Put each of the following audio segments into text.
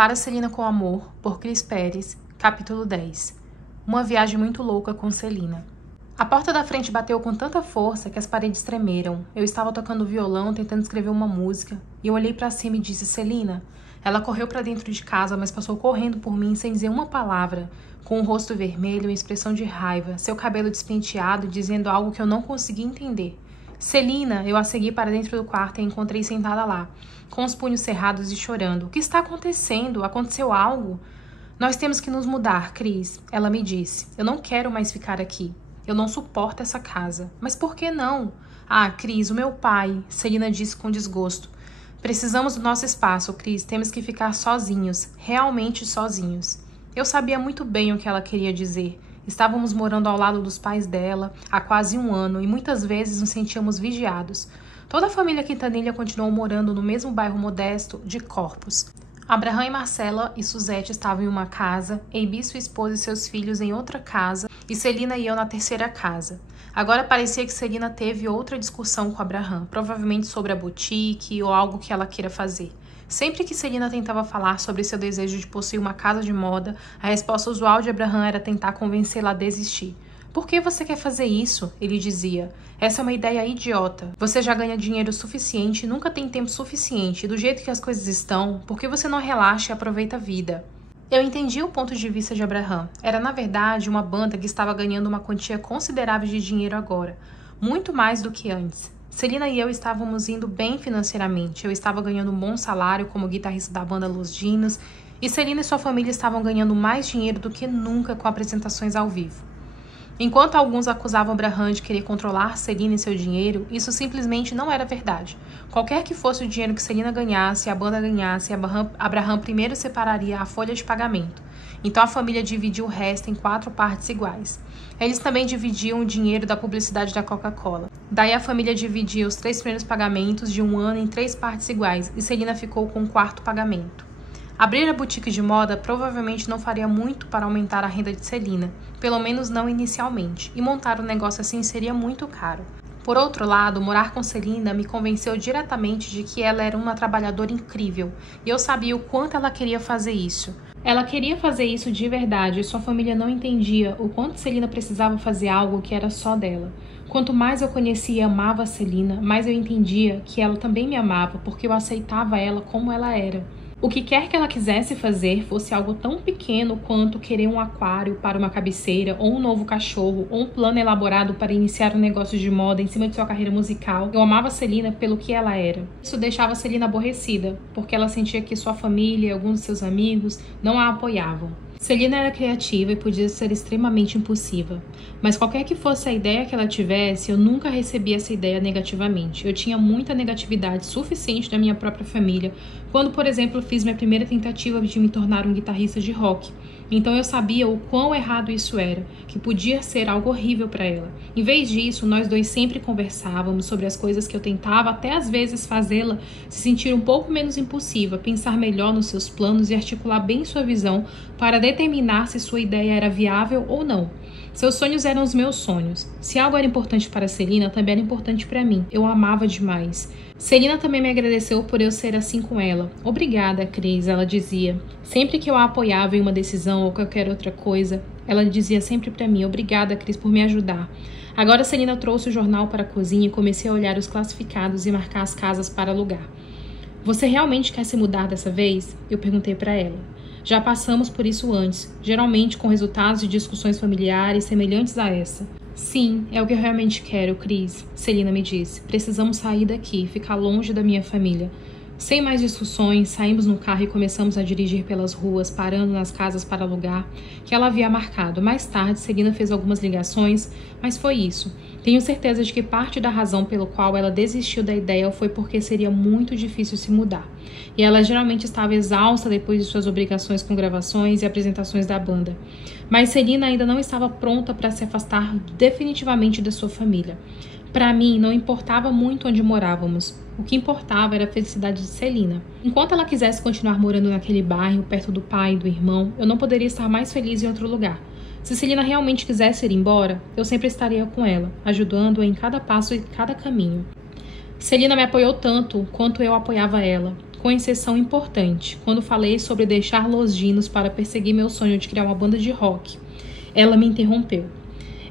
Para Celina com Amor, por Cris Pérez, capítulo 10. Uma viagem muito louca com Celina. A porta da frente bateu com tanta força que as paredes tremeram. Eu estava tocando violão, tentando escrever uma música, e eu olhei para cima e disse, Celina. Ela correu para dentro de casa, mas passou correndo por mim sem dizer uma palavra, com o rosto vermelho e expressão de raiva, seu cabelo despenteado, dizendo algo que eu não conseguia entender. Celina, eu a segui para dentro do quarto e a encontrei sentada lá, com os punhos cerrados e chorando. O que está acontecendo? Aconteceu algo? Nós temos que nos mudar, Cris. Ela me disse. Eu não quero mais ficar aqui. Eu não suporto essa casa. Mas por que não? Ah, Cris, o meu pai, Celina disse com desgosto. Precisamos do nosso espaço, Cris. Temos que ficar sozinhos, realmente sozinhos. Eu sabia muito bem o que ela queria dizer. Estávamos morando ao lado dos pais dela há quase um ano e muitas vezes nos sentíamos vigiados. Toda a família Quintanilha continuou morando no mesmo bairro modesto de Corpus. Abraham e Marcela e Suzete estavam em uma casa, Eibi, sua esposa e seus filhos em outra casa e Celina e eu na terceira casa. Agora parecia que Celina teve outra discussão com Abraham, provavelmente sobre a boutique ou algo que ela queira fazer. Sempre que Celina tentava falar sobre seu desejo de possuir uma casa de moda, a resposta usual de Abraham era tentar convencê-la a desistir. Por que você quer fazer isso? Ele dizia. Essa é uma ideia idiota. Você já ganha dinheiro suficiente e nunca tem tempo suficiente. Do jeito que as coisas estão, por que você não relaxa e aproveita a vida? Eu entendi o ponto de vista de Abraham. Era, na verdade, uma banda que estava ganhando uma quantia considerável de dinheiro agora. Muito mais do que antes. Celina e eu estávamos indo bem financeiramente. Eu estava ganhando um bom salário como guitarrista da banda Los Dinos e Celina e sua família estavam ganhando mais dinheiro do que nunca com apresentações ao vivo. Enquanto alguns acusavam Abraham de querer controlar Celina e seu dinheiro, isso simplesmente não era verdade. Qualquer que fosse o dinheiro que Celina ganhasse e a banda ganhasse, Abraham primeiro separaria a folha de pagamento. Então a família dividiu o resto em 4 partes iguais. Eles também dividiam o dinheiro da publicidade da Coca-Cola. Daí a família dividia os 3 primeiros pagamentos de um ano em 3 partes iguais e Celina ficou com o 4º pagamento. Abrir a boutique de moda provavelmente não faria muito para aumentar a renda de Celina, pelo menos não inicialmente, e montar um negócio assim seria muito caro. Por outro lado, morar com Celina me convenceu diretamente de que ela era uma trabalhadora incrível, e eu sabia o quanto ela queria fazer isso. Ela queria fazer isso de verdade e sua família não entendia o quanto Celina precisava fazer algo que era só dela. Quanto mais eu conhecia e amava a Celina, mais eu entendia que ela também me amava porque eu aceitava ela como ela era. O que quer que ela quisesse fazer fosse algo tão pequeno quanto querer um aquário para uma cabeceira, ou um novo cachorro, ou um plano elaborado para iniciar um negócio de moda em cima de sua carreira musical. Eu amava Celina pelo que ela era. Isso deixava Celina aborrecida, porque ela sentia que sua família e alguns de seus amigos não a apoiavam. Celina era criativa e podia ser extremamente impulsiva, mas qualquer que fosse a ideia que ela tivesse, eu nunca recebi essa ideia negativamente. Eu tinha muita negatividade suficiente da minha própria família, quando, por exemplo, fiz minha primeira tentativa de me tornar um guitarrista de rock. Então eu sabia o quão errado isso era, que podia ser algo horrível para ela. Em vez disso, nós dois sempre conversávamos sobre as coisas que eu tentava até às vezes fazê-la se sentir um pouco menos impulsiva, pensar melhor nos seus planos e articular bem sua visão para determinar se sua ideia era viável ou não. Seus sonhos eram os meus sonhos. Se algo era importante para Celina, também era importante para mim. Eu a amava demais. Celina também me agradeceu por eu ser assim com ela. Obrigada, Cris, ela dizia. Sempre que eu a apoiava em uma decisão ou qualquer outra coisa, ela dizia sempre para mim, obrigada, Cris, por me ajudar. Agora Celina trouxe o jornal para a cozinha e comecei a olhar os classificados e marcar as casas para alugar. Você realmente quer se mudar dessa vez? Eu perguntei para ela. Já passamos por isso antes, geralmente com resultados de discussões familiares semelhantes a essa. Sim, é o que eu realmente quero, Cris, Celina me disse. Precisamos sair daqui, ficar longe da minha família. Sem mais discussões, saímos no carro e começamos a dirigir pelas ruas, parando nas casas para alugar, que ela havia marcado. Mais tarde, Celina fez algumas ligações, mas foi isso. Tenho certeza de que parte da razão pelo qual ela desistiu da ideia foi porque seria muito difícil se mudar. E ela geralmente estava exausta depois de suas obrigações com gravações e apresentações da banda. Mas Celina ainda não estava pronta para se afastar definitivamente da sua família. Para mim, não importava muito onde morávamos. O que importava era a felicidade de Celina. Enquanto ela quisesse continuar morando naquele bairro, perto do pai e do irmão, eu não poderia estar mais feliz em outro lugar. Se Celina realmente quisesse ir embora, eu sempre estaria com ela, ajudando-a em cada passo e cada caminho. Celina me apoiou tanto quanto eu apoiava ela. com exceção importante, quando falei sobre deixar Los Dinos para perseguir meu sonho de criar uma banda de rock. Ela me interrompeu.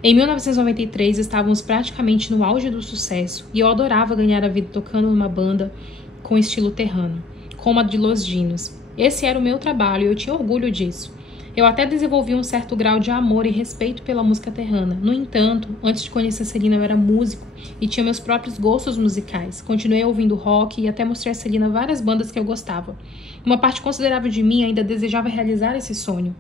Em 1993, estávamos praticamente no auge do sucesso e eu adorava ganhar a vida tocando numa banda com estilo terrano, como a de Los Dinos. Esse era o meu trabalho e eu tinha orgulho disso. Eu até desenvolvi um certo grau de amor e respeito pela música terrana. No entanto, antes de conhecer Celina, eu era músico e tinha meus próprios gostos musicais. Continuei ouvindo rock e até mostrei a Celina várias bandas que eu gostava. Uma parte considerável de mim ainda desejava realizar esse sonho.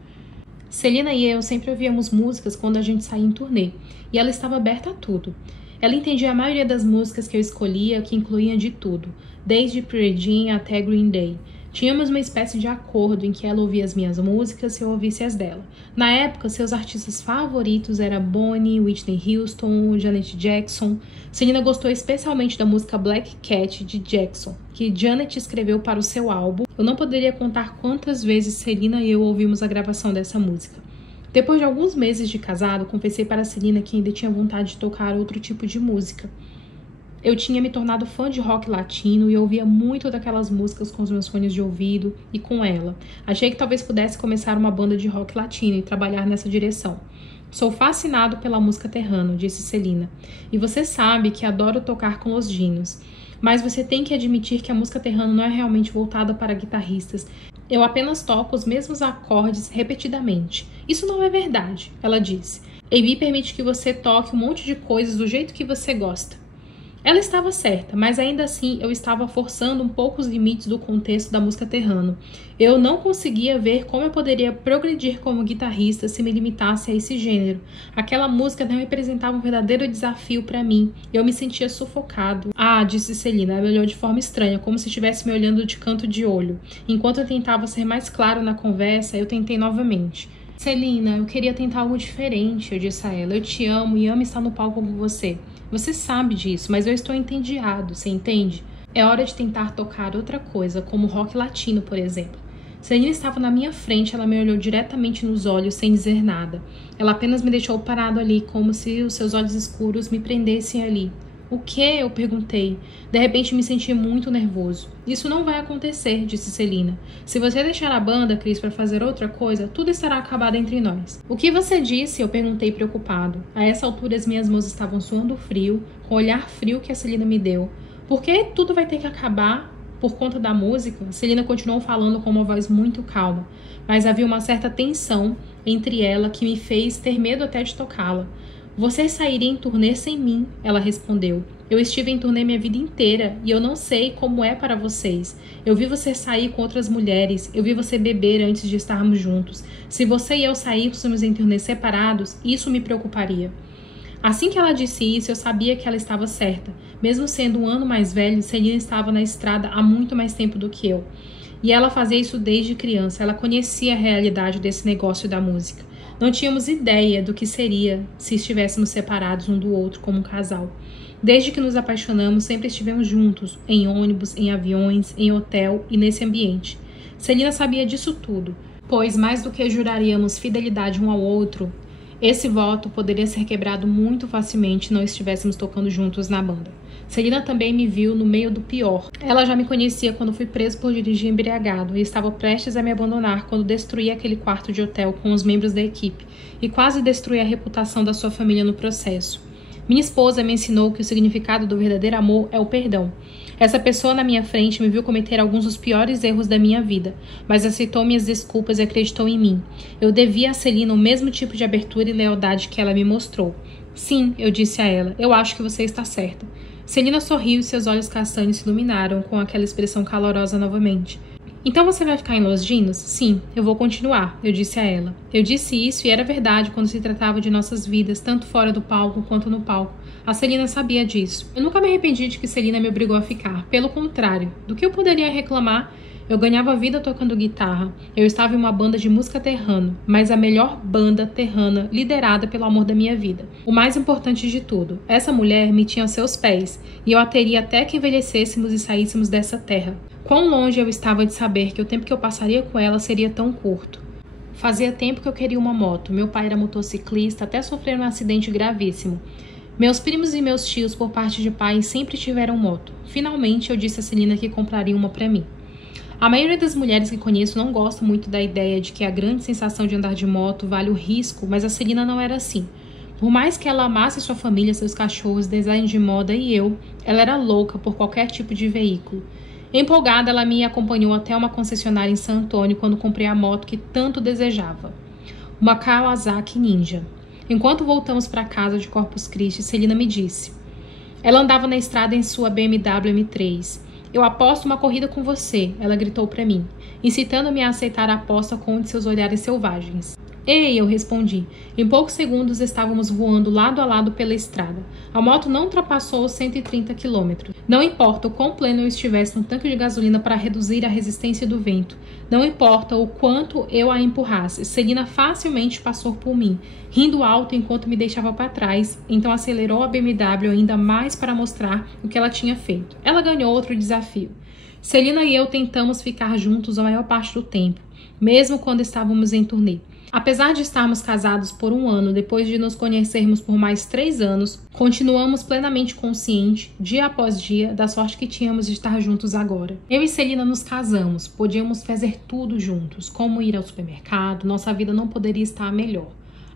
Celina e eu sempre ouvíamos músicas quando a gente saía em turnê, e ela estava aberta a tudo. Ela entendia a maioria das músicas que eu escolhia, que incluíam de tudo, desde Pearl Jam até Green Day. Tínhamos uma espécie de acordo em que ela ouvia as minhas músicas e eu ouvisse as dela. Na época, seus artistas favoritos eram Bonnie, Whitney Houston, Janet Jackson. Celina gostou especialmente da música Black Cat de Jackson, que Janet escreveu para o seu álbum. Eu não poderia contar quantas vezes Celina e eu ouvimos a gravação dessa música. Depois de alguns meses de casado, confessei para Celina que ainda tinha vontade de tocar outro tipo de música. Eu tinha me tornado fã de rock latino e ouvia muito daquelas músicas com os meus fones de ouvido e com ela. Achei que talvez pudesse começar uma banda de rock latino e trabalhar nessa direção. Sou fascinado pela música terrano, disse Celina. E você sabe que adoro tocar com Los Dinos. Mas você tem que admitir que a música terrana não é realmente voltada para guitarristas. Eu apenas toco os mesmos acordes repetidamente. Isso não é verdade, ela disse. A.B. permite que você toque um monte de coisas do jeito que você gosta. Ela estava certa, mas ainda assim eu estava forçando um pouco os limites do contexto da música terrano. Eu não conseguia ver como eu poderia progredir como guitarrista se me limitasse a esse gênero. Aquela música não representava um verdadeiro desafio para mim. Eu me sentia sufocado. Ah, disse Celina, ela me olhou de forma estranha, como se estivesse me olhando de canto de olho. Enquanto eu tentava ser mais claro na conversa, eu tentei novamente. Celina, eu queria tentar algo diferente, eu disse a ela. Eu te amo e amo estar no palco com você. Você sabe disso, mas eu estou entediado, você entende? É hora de tentar tocar outra coisa, como rock latino, por exemplo. Celina estava na minha frente, ela me olhou diretamente nos olhos sem dizer nada. Ela apenas me deixou parado ali, como se os seus olhos escuros me prendessem ali. O quê? Eu perguntei. De repente me senti muito nervoso. Isso não vai acontecer, disse Celina. Se você deixar a banda, Chris, para fazer outra coisa, tudo estará acabado entre nós. O que você disse? Eu perguntei preocupado. A essa altura as minhas mãos estavam suando frio, com o olhar frio que a Celina me deu. Por que tudo vai ter que acabar por conta da música? Celina continuou falando com uma voz muito calma, mas havia uma certa tensão entre ela que me fez ter medo até de tocá-la. Você sairia em turnê sem mim, ela respondeu. Eu estive em turnê minha vida inteira e eu não sei como é para vocês. Eu vi você sair com outras mulheres, eu vi você beber antes de estarmos juntos. Se você e eu saíssemos em turnê separados, isso me preocuparia. Assim que ela disse isso, eu sabia que ela estava certa. Mesmo sendo um ano mais velho, Celina estava na estrada há muito mais tempo do que eu. E ela fazia isso desde criança, ela conhecia a realidade desse negócio da música. Não tínhamos ideia do que seria se estivéssemos separados um do outro como um casal. Desde que nos apaixonamos, sempre estivemos juntos, em ônibus, em aviões, em hotel e nesse ambiente. Celina sabia disso tudo, pois mais do que juraríamos fidelidade um ao outro, esse voto poderia ser quebrado muito facilmente se não estivéssemos tocando juntos na banda. Celina também me viu no meio do pior. Ela já me conhecia quando fui preso por dirigir embriagado e estava prestes a me abandonar quando destruí aquele quarto de hotel com os membros da equipe e quase destruí a reputação da sua família no processo. Minha esposa me ensinou que o significado do verdadeiro amor é o perdão. Essa pessoa na minha frente me viu cometer alguns dos piores erros da minha vida, mas aceitou minhas desculpas e acreditou em mim. Eu devia a Celina o mesmo tipo de abertura e lealdade que ela me mostrou. Sim, eu disse a ela, eu acho que você está certa. Celina sorriu e seus olhos castanhos se iluminaram com aquela expressão calorosa novamente. Então você vai ficar em Los Dinos? Sim, eu vou continuar, eu disse a ela. Eu disse isso e era verdade quando se tratava de nossas vidas, tanto fora do palco quanto no palco. A Celina sabia disso. Eu nunca me arrependi de que Celina me obrigou a ficar. Pelo contrário, do que eu poderia reclamar? Eu ganhava vida tocando guitarra. Eu estava em uma banda de música terrano, mas a melhor banda terrana liderada pelo amor da minha vida. O mais importante de tudo, essa mulher me tinha aos seus pés, e eu a teria até que envelhecêssemos e saíssemos dessa terra. Quão longe eu estava de saber que o tempo que eu passaria com ela seria tão curto. Fazia tempo que eu queria uma moto. Meu pai era motociclista até sofrer um acidente gravíssimo. Meus primos e meus tios, por parte de pai, sempre tiveram moto. Finalmente, eu disse a Celina que compraria uma para mim. A maioria das mulheres que conheço não gosta muito da ideia de que a grande sensação de andar de moto vale o risco, mas a Celina não era assim. Por mais que ela amasse sua família, seus cachorros, design de moda e ela era louca por qualquer tipo de veículo. Empolgada, ela me acompanhou até uma concessionária em San Antônio quando comprei a moto que tanto desejava. Uma Kawasaki Ninja. Enquanto voltamos para casa de Corpus Christi, Celina me disse. Ela andava na estrada em sua BMW M3. Eu aposto uma corrida com você, ela gritou para mim, incitando-me a aceitar a aposta com um de seus olhares selvagens. Ei, eu respondi. Em poucos segundos estávamos voando lado a lado pela estrada. A moto não ultrapassou os 130 km. Não importa o quão pleno eu estivesse no tanque de gasolina para reduzir a resistência do vento. Não importa o quanto eu a empurrasse. Celina facilmente passou por mim, rindo alto enquanto me deixava para trás. Então acelerou a BMW ainda mais para mostrar o que ela tinha feito. Ela ganhou outro desafio. Celina e eu tentamos ficar juntos a maior parte do tempo, mesmo quando estávamos em turnê. Apesar de estarmos casados por 1 ano, depois de nos conhecermos por mais 3 anos, continuamos plenamente conscientes, dia após dia, da sorte que tínhamos de estar juntos agora. Eu e Celina nos casamos, podíamos fazer tudo juntos, como ir ao supermercado, nossa vida não poderia estar melhor.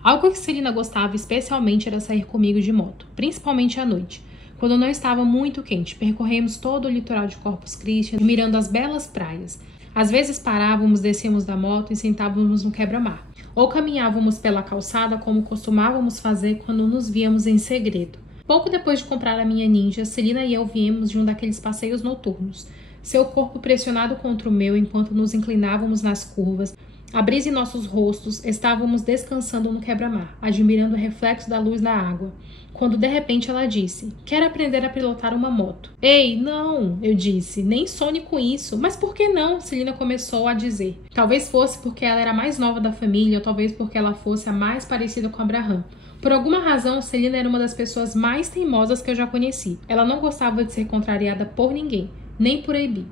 Algo que Celina gostava especialmente era sair comigo de moto, principalmente à noite. Quando não estava muito quente, percorremos todo o litoral de Corpus Christi, mirando as belas praias. Às vezes parávamos, descíamos da moto e sentávamos no quebra-mar. Ou caminhávamos pela calçada como costumávamos fazer quando nos víamos em segredo. Pouco depois de comprar a minha Ninja, Celina e eu viemos de um daqueles passeios noturnos. Seu corpo pressionado contra o meu enquanto nos inclinávamos nas curvas, a brisa em nossos rostos, estávamos descansando no quebra-mar, admirando o reflexo da luz na água. Quando de repente ela disse, quero aprender a pilotar uma moto. Ei, não, eu disse, nem sonhe com isso. Mas por que não? Celina começou a dizer. Talvez fosse porque ela era a mais nova da família, ou talvez porque ela fosse a mais parecida com Abraham. Por alguma razão, Celina era uma das pessoas mais teimosas que eu já conheci. Ela não gostava de ser contrariada por ninguém, nem por Eli.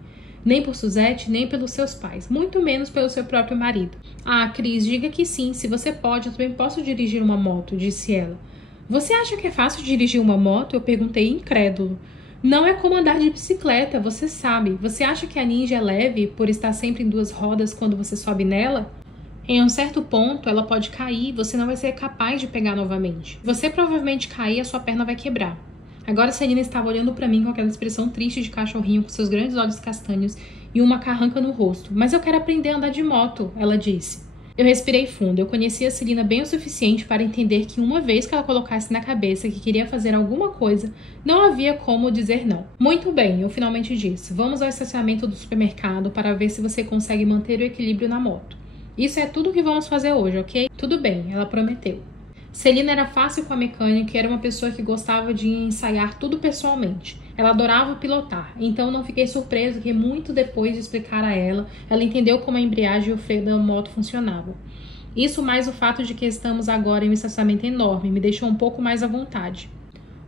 Nem por Suzette, nem pelos seus pais, muito menos pelo seu próprio marido. Ah, Cris, diga que sim, se você pode, eu também posso dirigir uma moto, disse ela. Você acha que é fácil dirigir uma moto? Eu perguntei incrédulo. Não é como andar de bicicleta, você sabe. Você acha que a Ninja é leve por estar sempre em 2 rodas quando você sobe nela? Em um certo ponto, ela pode cair e você não vai ser capaz de pegar novamente. Você provavelmente cair e a sua perna vai quebrar. Agora Celina estava olhando para mim com aquela expressão triste de cachorrinho com seus grandes olhos castanhos e uma carranca no rosto. Mas eu quero aprender a andar de moto, ela disse. Eu respirei fundo. Eu conhecia a Celina bem o suficiente para entender que uma vez que ela colocasse na cabeça que queria fazer alguma coisa, não havia como dizer não. Muito bem, eu finalmente disse. Vamos ao estacionamento do supermercado para ver se você consegue manter o equilíbrio na moto. Isso é tudo que vamos fazer hoje, ok? Tudo bem, ela prometeu. Celina era fácil com a mecânica e era uma pessoa que gostava de ensaiar tudo pessoalmente. Ela adorava pilotar, então não fiquei surpreso que muito depois de explicar a ela entendeu como a embreagem e o freio da moto funcionavam. Isso mais o fato de que estamos agora em um estacionamento enorme me deixou um pouco mais à vontade.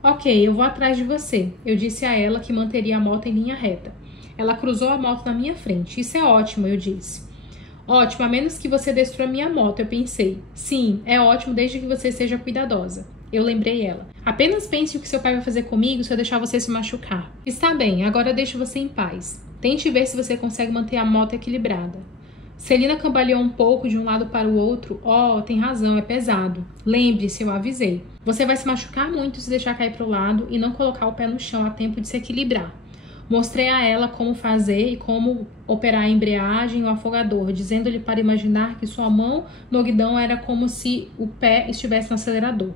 Ok, eu vou atrás de você, eu disse a ela que manteria a moto em linha reta. Ela cruzou a moto na minha frente. Isso é ótimo, eu disse. Ótimo, a menos que você destrua minha moto, eu pensei. Sim, é ótimo desde que você seja cuidadosa. Eu lembrei ela. Apenas pense o que seu pai vai fazer comigo se eu deixar você se machucar. Está bem, agora deixo você em paz. Tente ver se você consegue manter a moto equilibrada. Celina cambaleou um pouco de um lado para o outro. Oh, tem razão, é pesado. Lembre-se, eu avisei. Você vai se machucar muito se deixar cair para o lado e não colocar o pé no chão a tempo de se equilibrar. Mostrei a ela como fazer e como operar a embreagem e o afogador, dizendo-lhe para imaginar que sua mão no guidão era como se o pé estivesse no acelerador.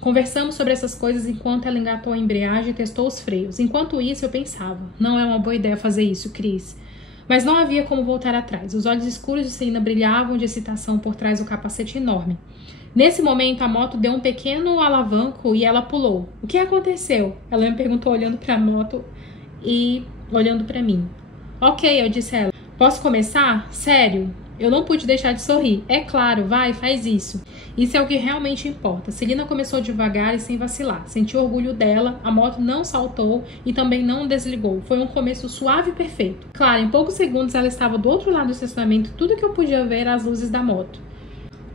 Conversamos sobre essas coisas enquanto ela engatou a embreagem e testou os freios. Enquanto isso, eu pensava, não é uma boa ideia fazer isso, Cris. Mas não havia como voltar atrás. Os olhos escuros de Celina brilhavam de excitação por trás do capacete enorme. Nesse momento, a moto deu um pequeno alavanco e ela pulou. O que aconteceu? Ela me perguntou olhando para a moto e olhando para mim. Ok, eu disse a ela. Posso começar? Sério? Eu não pude deixar de sorrir. É claro, vai, faz isso. Isso é o que realmente importa. Celina começou devagar e sem vacilar. Senti orgulho dela, a moto não saltou e também não desligou. Foi um começo suave e perfeito. Claro, em poucos segundos ela estava do outro lado do estacionamento. Tudo que eu podia ver era as luzes da moto.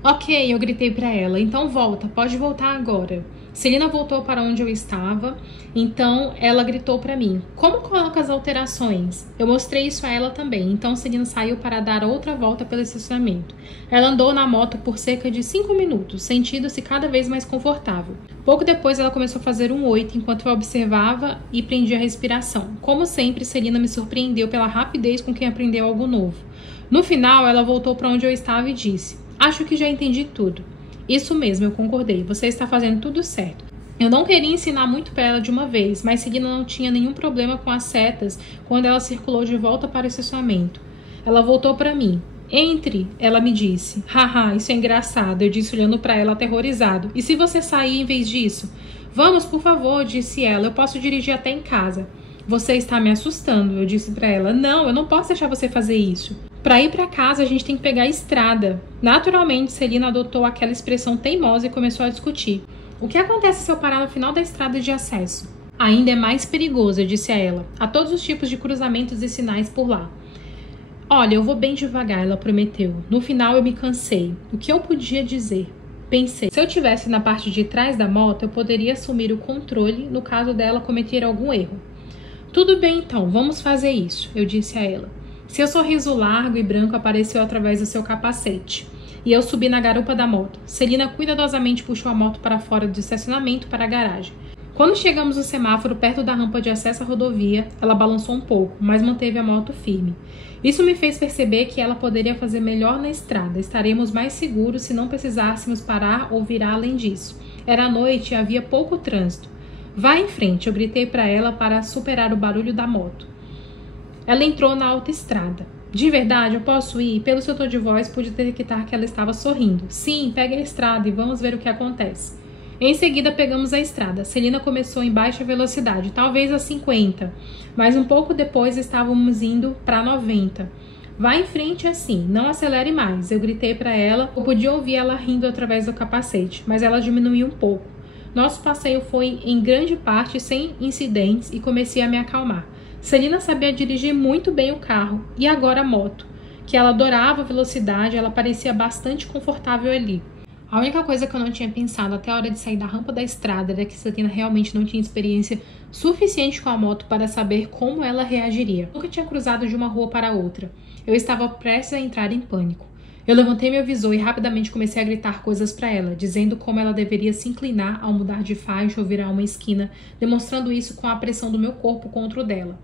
Ok, eu gritei para ela. Então volta, pode voltar agora. Celina voltou para onde eu estava, então ela gritou para mim: como coloca as alterações? Eu mostrei isso a ela também, então Celina saiu para dar outra volta pelo estacionamento. Ela andou na moto por cerca de 5 minutos, sentindo-se cada vez mais confortável. Pouco depois ela começou a fazer um 8 enquanto eu observava e prendia a respiração. Como sempre, Celina me surpreendeu pela rapidez com que aprendeu algo novo. No final, ela voltou para onde eu estava e disse: acho que já entendi tudo. Isso mesmo, eu concordei. Você está fazendo tudo certo. Eu não queria ensinar muito para ela de uma vez, mas Celina não tinha nenhum problema com as setas quando ela circulou de volta para o estacionamento. Ela voltou para mim. Entre, ela me disse. Haha, isso é engraçado, eu disse olhando para ela aterrorizado. E se você sair em vez disso? Vamos, por favor, disse ela, eu posso dirigir até em casa. Você está me assustando, eu disse para ela. Não, eu não posso deixar você fazer isso. Para ir para casa, a gente tem que pegar a estrada. Naturalmente, Celina adotou aquela expressão teimosa e começou a discutir. O que acontece se eu parar no final da estrada de acesso? Ainda é mais perigoso, eu disse a ela. Há todos os tipos de cruzamentos e sinais por lá. Olha, eu vou bem devagar, ela prometeu. No final, eu me cansei. O que eu podia dizer? Pensei, se eu estivesse na parte de trás da moto, eu poderia assumir o controle no caso dela cometer algum erro. Tudo bem, então, vamos fazer isso, eu disse a ela. Seu sorriso largo e branco apareceu através do seu capacete. E eu subi na garupa da moto. Celina cuidadosamente puxou a moto para fora do estacionamento para a garagem. Quando chegamos no semáforo perto da rampa de acesso à rodovia, ela balançou um pouco, mas manteve a moto firme. Isso me fez perceber que ela poderia fazer melhor na estrada. Estaremos mais seguros se não precisássemos parar ou virar além disso. Era noite e havia pouco trânsito. Vá em frente, eu gritei para ela para superar o barulho da moto. Ela entrou na autoestrada. De verdade, eu posso ir? Pelo seu tom de voz, pude detectar que ela estava sorrindo. Sim, pegue a estrada e vamos ver o que acontece. Em seguida, pegamos a estrada. Celina começou em baixa velocidade, talvez a 50, mas um pouco depois estávamos indo para 90. Vá em frente assim, não acelere mais. Eu gritei para ela, eu podia ouvir ela rindo através do capacete, mas ela diminuiu um pouco. Nosso passeio foi em grande parte sem incidentes e comecei a me acalmar. Celina sabia dirigir muito bem o carro e agora a moto, que ela adorava a velocidade, ela parecia bastante confortável ali. A única coisa que eu não tinha pensado até a hora de sair da rampa da estrada era que Celina realmente não tinha experiência suficiente com a moto para saber como ela reagiria. Nunca tinha cruzado de uma rua para outra. Eu estava prestes a entrar em pânico. Eu levantei meu visor e rapidamente comecei a gritar coisas para ela, dizendo como ela deveria se inclinar ao mudar de faixa ou virar uma esquina, demonstrando isso com a pressão do meu corpo contra o dela.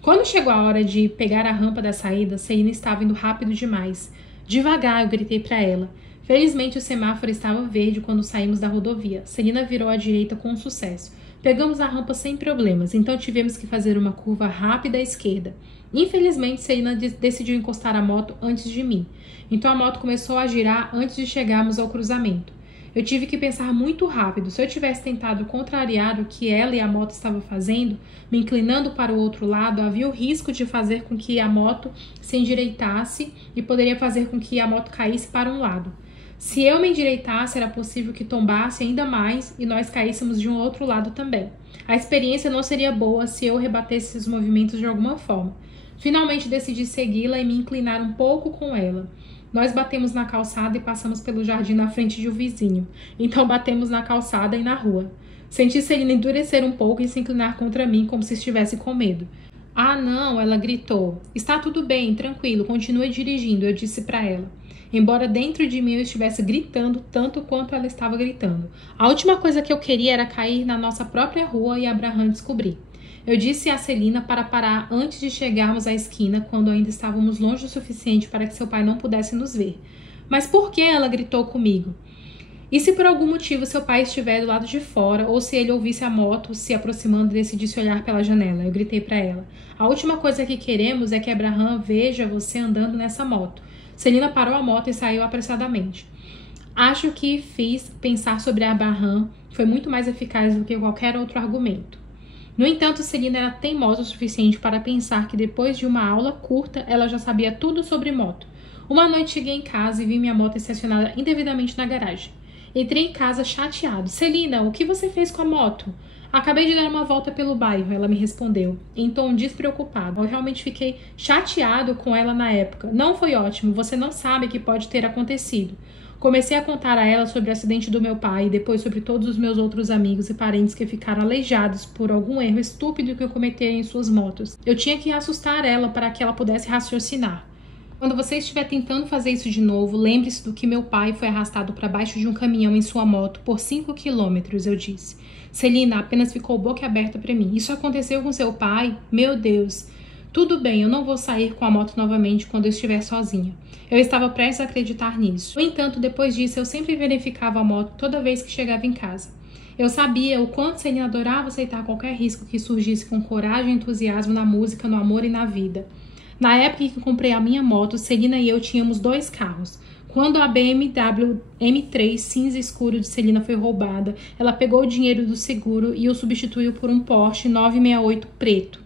Quando chegou a hora de pegar a rampa da saída, Celina estava indo rápido demais. Devagar, eu gritei para ela. Felizmente, o semáforo estava verde quando saímos da rodovia. Celina virou à direita com sucesso. Pegamos a rampa sem problemas, então tivemos que fazer uma curva rápida à esquerda. Infelizmente, Celina decidiu encostar a moto antes de mim. Então a moto começou a girar antes de chegarmos ao cruzamento. Eu tive que pensar muito rápido. Se eu tivesse tentado contrariar o que ela e a moto estavam fazendo, me inclinando para o outro lado, havia o risco de fazer com que a moto se endireitasse e poderia fazer com que a moto caísse para um lado. Se eu me endireitasse, era possível que tombasse ainda mais e nós caíssemos de um outro lado também. A experiência não seria boa se eu rebatesse esses movimentos de alguma forma. Finalmente decidi segui-la e me inclinar um pouco com ela. Nós batemos na calçada e passamos pelo jardim na frente de um vizinho. Então batemos na calçada e na rua. Senti Celina endurecer um pouco e se inclinar contra mim como se estivesse com medo. Ah, não, ela gritou. Está tudo bem, tranquilo, continue dirigindo, eu disse para ela. Embora dentro de mim eu estivesse gritando tanto quanto ela estava gritando. A última coisa que eu queria era cair na nossa própria rua e Abraham descobrir. Eu disse a Celina para parar antes de chegarmos à esquina, quando ainda estávamos longe o suficiente para que seu pai não pudesse nos ver. Mas por que ela gritou comigo? E se por algum motivo seu pai estiver do lado de fora, ou se ele ouvisse a moto se aproximando e decidisse olhar pela janela? Eu gritei para ela. A última coisa que queremos é que Abraham veja você andando nessa moto. Celina parou a moto e saiu apressadamente. Acho que fiz pensar sobre Abraham foi muito mais eficaz do que qualquer outro argumento. No entanto, Celina era teimosa o suficiente para pensar que depois de uma aula curta, ela já sabia tudo sobre moto. Uma noite cheguei em casa e vi minha moto estacionada indevidamente na garagem. Entrei em casa chateado. Celina, o que você fez com a moto? Acabei de dar uma volta pelo bairro, ela me respondeu, em tom despreocupado. Eu realmente fiquei chateado com ela na época. Não foi ótimo, você não sabe o que pode ter acontecido. Comecei a contar a ela sobre o acidente do meu pai e depois sobre todos os meus outros amigos e parentes que ficaram aleijados por algum erro estúpido que eu cometera em suas motos. Eu tinha que assustar ela para que ela pudesse raciocinar. Quando você estiver tentando fazer isso de novo, lembre-se do que meu pai foi arrastado para baixo de um caminhão em sua moto por 5 quilômetros, eu disse. Celina apenas ficou boca aberta para mim. Isso aconteceu com seu pai? Meu Deus! Tudo bem, eu não vou sair com a moto novamente quando eu estiver sozinha. Eu estava prestes a acreditar nisso. No entanto, depois disso, eu sempre verificava a moto toda vez que chegava em casa. Eu sabia o quanto Celina adorava aceitar qualquer risco que surgisse com coragem e entusiasmo na música, no amor e na vida. Na época em que comprei a minha moto, Celina e eu tínhamos 2 carros. Quando a BMW M3 cinza escuro de Celina foi roubada, ela pegou o dinheiro do seguro e o substituiu por um Porsche 968 preto.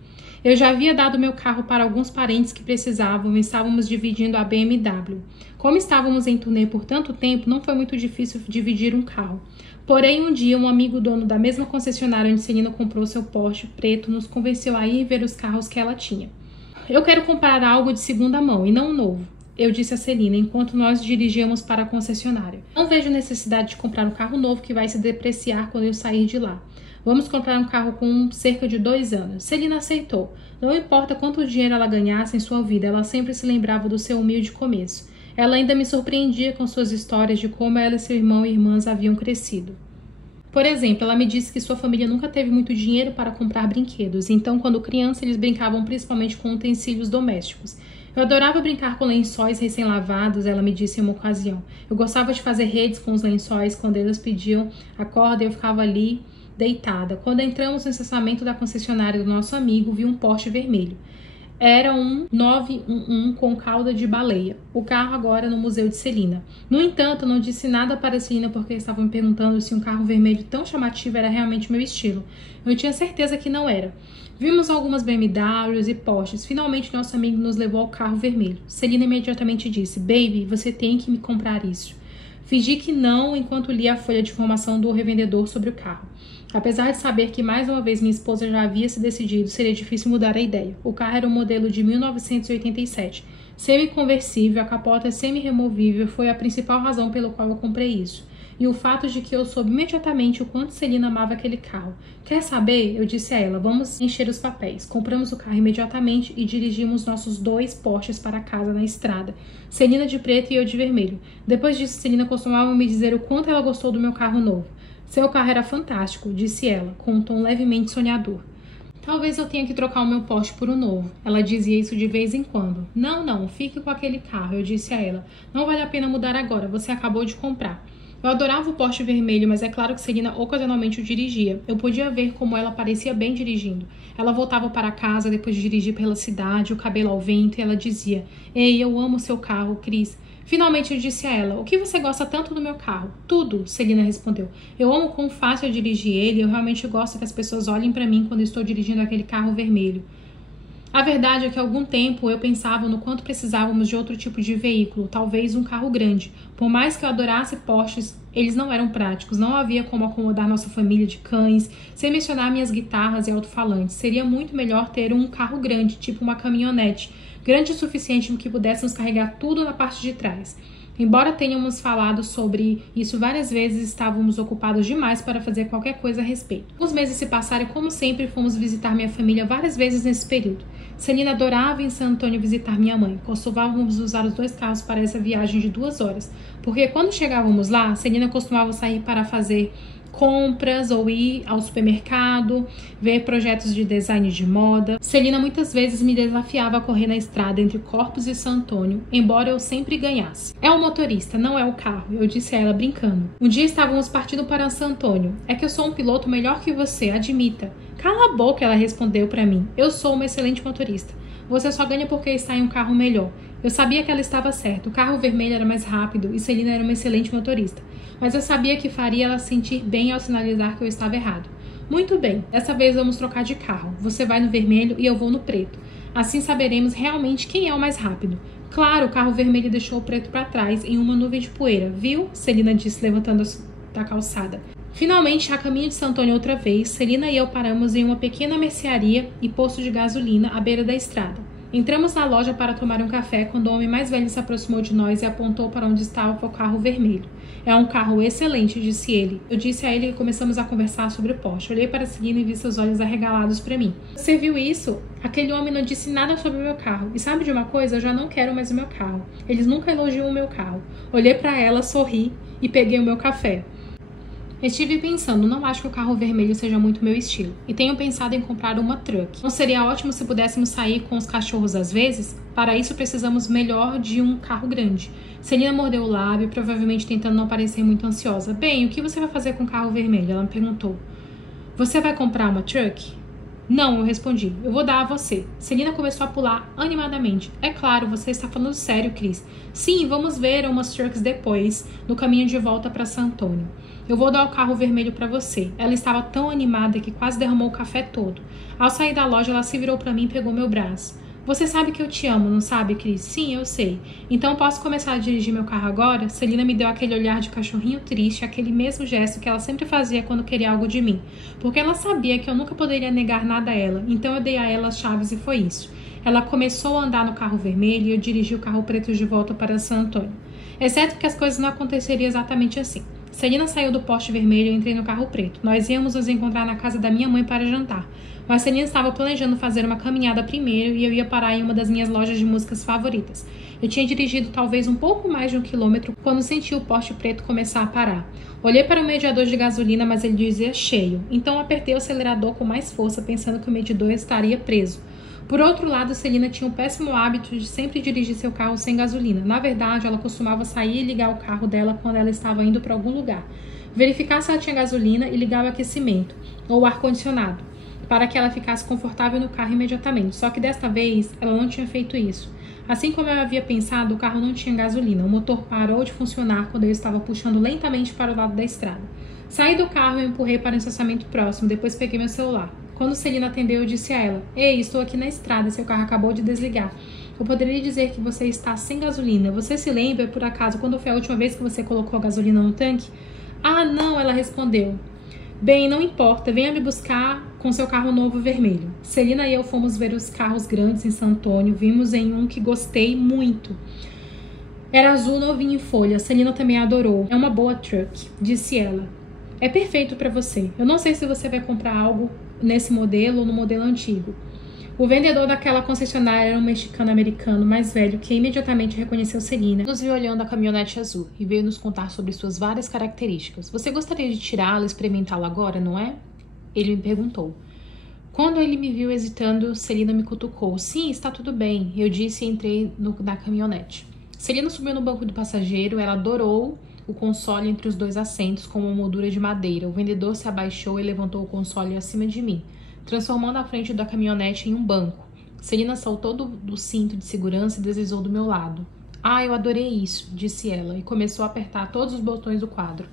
Eu já havia dado meu carro para alguns parentes que precisavam e estávamos dividindo a BMW. Como estávamos em turnê por tanto tempo, não foi muito difícil dividir um carro. Porém, um dia, um amigo dono da mesma concessionária onde Celina comprou seu Porsche preto nos convenceu a ir ver os carros que ela tinha. Eu quero comprar algo de segunda mão e não novo, eu disse a Celina enquanto nós dirigíamos para a concessionária. Não vejo necessidade de comprar um carro novo que vai se depreciar quando eu sair de lá. Vamos comprar um carro com cerca de 2 anos. Celina aceitou. Não importa quanto dinheiro ela ganhasse em sua vida, ela sempre se lembrava do seu humilde começo. Ela ainda me surpreendia com suas histórias de como ela e seu irmão e irmãs haviam crescido. Por exemplo, ela me disse que sua família nunca teve muito dinheiro para comprar brinquedos, então quando criança eles brincavam principalmente com utensílios domésticos. Eu adorava brincar com lençóis recém-lavados, ela me disse em uma ocasião. Eu gostava de fazer redes com os lençóis, quando eles pediam a corda eu ficava ali deitada. Quando entramos no estacionamento da concessionária do nosso amigo, vi um Porsche vermelho. Era um 911 com cauda de baleia. O carro agora no Museu de Celina. No entanto, não disse nada para Celina porque estavam me perguntando se um carro vermelho tão chamativo era realmente meu estilo. Eu tinha certeza que não era. Vimos algumas BMWs e Porsches. Finalmente, nosso amigo nos levou ao carro vermelho. Celina imediatamente disse, Baby, você tem que me comprar isso. Fingi que não enquanto lia a folha de informação do revendedor sobre o carro. Apesar de saber que mais uma vez minha esposa já havia se decidido, seria difícil mudar a ideia. O carro era um modelo de 1987. Semi-conversível, a capota semi-removível foi a principal razão pela qual eu comprei isso. E o fato de que eu soube imediatamente o quanto Celina amava aquele carro. Quer saber? Eu disse a ela, vamos encher os papéis. Compramos o carro imediatamente e dirigimos nossos 2 Porsches para casa na estrada. Celina de preto e eu de vermelho. Depois disso, Celina costumava me dizer o quanto ela gostou do meu carro novo. Seu carro era fantástico, disse ela, com um tom levemente sonhador. Talvez eu tenha que trocar o meu Porsche por um novo. Ela dizia isso de vez em quando. Não, fique com aquele carro, eu disse a ela. Não vale a pena mudar agora, você acabou de comprar. Eu adorava o Porsche vermelho, mas é claro que Celina ocasionalmente o dirigia. Eu podia ver como ela parecia bem dirigindo. Ela voltava para casa depois de dirigir pela cidade, o cabelo ao vento, e ela dizia, Ei, eu amo seu carro, Cris. Finalmente eu disse a ela, o que você gosta tanto do meu carro? Tudo, Celina respondeu. Eu amo quão fácil eu dirigi ele, eu realmente gosto que as pessoas olhem para mim quando estou dirigindo aquele carro vermelho. A verdade é que há algum tempo eu pensava no quanto precisávamos de outro tipo de veículo, talvez um carro grande. Por mais que eu adorasse Porsches, eles não eram práticos, não havia como acomodar nossa família de cães, sem mencionar minhas guitarras e alto-falantes. Seria muito melhor ter um carro grande, tipo uma caminhonete, grande o suficiente para que pudéssemos carregar tudo na parte de trás. Embora tenhamos falado sobre isso várias vezes, estávamos ocupados demais para fazer qualquer coisa a respeito. Os meses se passaram e, como sempre, fomos visitar minha família várias vezes nesse período. Celina adorava em San Antônio visitar minha mãe. Costumávamos usar os 2 carros para essa viagem de 2 horas, porque quando chegávamos lá, Celina costumava sair para fazer compras ou ir ao supermercado, ver projetos de design de moda. Celina muitas vezes me desafiava a correr na estrada entre Corpus e San Antônio, embora eu sempre ganhasse. É o motorista, não é o carro, eu disse a ela brincando. Um dia estávamos partindo para San Antônio. É que eu sou um piloto melhor que você, admita. Cala a boca, ela respondeu para mim. Eu sou uma excelente motorista. Você só ganha porque está em um carro melhor. Eu sabia que ela estava certa. O carro vermelho era mais rápido e Celina era uma excelente motorista. Mas eu sabia que faria ela sentir bem ao sinalizar que eu estava errado. Muito bem, dessa vez vamos trocar de carro. Você vai no vermelho e eu vou no preto. Assim saberemos realmente quem é o mais rápido. Claro, o carro vermelho deixou o preto para trás em uma nuvem de poeira. Viu? Celina disse, levantando-se da calçada. Finalmente, a caminho de San Antônio outra vez, Celina e eu paramos em uma pequena mercearia e posto de gasolina à beira da estrada. Entramos na loja para tomar um café quando o homem mais velho se aproximou de nós e apontou para onde estava o carro vermelho. É um carro excelente, disse ele. Eu disse a ele que começamos a conversar sobre o Porsche. Olhei para Celina e vi seus olhos arregalados para mim. Você viu isso? Aquele homem não disse nada sobre o meu carro. E sabe de uma coisa? Eu já não quero mais o meu carro. Eles nunca elogiam o meu carro. Olhei para ela, sorri e peguei o meu café. Estive pensando, não acho que o carro vermelho seja muito meu estilo. E tenho pensado em comprar uma truck. Não seria ótimo se pudéssemos sair com os cachorros às vezes? Para isso precisamos melhor de um carro grande. Celina mordeu o lábio, provavelmente tentando não parecer muito ansiosa. Bem, o que você vai fazer com o carro vermelho? Ela me perguntou. Você vai comprar uma truck? Não, eu respondi. Eu vou dar a você. Celina começou a pular animadamente. É claro, você está falando sério, Chris. Sim, vamos ver umas trucks depois, no caminho de volta para San Antônio. Eu vou dar o carro vermelho para você. Ela estava tão animada que quase derramou o café todo. Ao sair da loja, ela se virou para mim e pegou meu braço. Você sabe que eu te amo, não sabe, Chris? Sim, eu sei. Então posso começar a dirigir meu carro agora? Celina me deu aquele olhar de cachorrinho triste, aquele mesmo gesto que ela sempre fazia quando queria algo de mim. Porque ela sabia que eu nunca poderia negar nada a ela, então eu dei a ela as chaves e foi isso. Ela começou a andar no carro vermelho e eu dirigi o carro preto de volta para San Antônio. Exceto que as coisas não aconteceriam exatamente assim. Celina saiu do Porsche vermelho e eu entrei no carro preto. Nós íamos nos encontrar na casa da minha mãe para jantar. Mas Celina estava planejando fazer uma caminhada primeiro e eu ia parar em uma das minhas lojas de músicas favoritas. Eu tinha dirigido talvez um pouco mais de 1 quilômetro quando senti o Porsche preto começar a parar. Olhei para o medidor de gasolina, mas ele dizia cheio. Então apertei o acelerador com mais força, pensando que o medidor estaria preso. Por outro lado, Celina tinha um péssimo hábito de sempre dirigir seu carro sem gasolina. Na verdade, ela costumava sair e ligar o carro dela quando ela estava indo para algum lugar. Verificar se ela tinha gasolina e ligar o aquecimento, ou o ar-condicionado, para que ela ficasse confortável no carro imediatamente. Só que desta vez, ela não tinha feito isso. Assim como eu havia pensado, o carro não tinha gasolina. O motor parou de funcionar quando eu estava puxando lentamente para o lado da estrada. Saí do carro e empurrei para um estacionamento próximo, depois peguei meu celular. Quando Celina atendeu, eu disse a ela: Ei, estou aqui na estrada, seu carro acabou de desligar. Eu poderia dizer que você está sem gasolina. Você se lembra, por acaso, quando foi a última vez que você colocou gasolina no tanque? Ah, não, ela respondeu. Bem, não importa, venha me buscar com seu carro novo vermelho. Celina e eu fomos ver os carros grandes em San Antônio, vimos em um que gostei muito. Era azul novinho em folha, Celina também adorou. É uma boa truck, disse ela. É perfeito para você. Eu não sei se você vai comprar algo nesse modelo ou no modelo antigo. O vendedor daquela concessionária era um mexicano-americano mais velho que imediatamente reconheceu Celina. Nos viu olhando a caminhonete azul e veio nos contar sobre suas várias características. Você gostaria de tirá-la e experimentá-la agora, não é? Ele me perguntou. Quando ele me viu hesitando, Celina me cutucou. Sim, está tudo bem, eu disse e entrei na caminhonete. Celina subiu no banco do passageiro, ela adorou o console entre os dois assentos com uma moldura de madeira. O vendedor se abaixou e levantou o console acima de mim, transformando a frente da caminhonete em um banco. Celina saltou do cinto de segurança e deslizou do meu lado. Ah, eu adorei isso, disse ela, e começou a apertar todos os botões do quadro.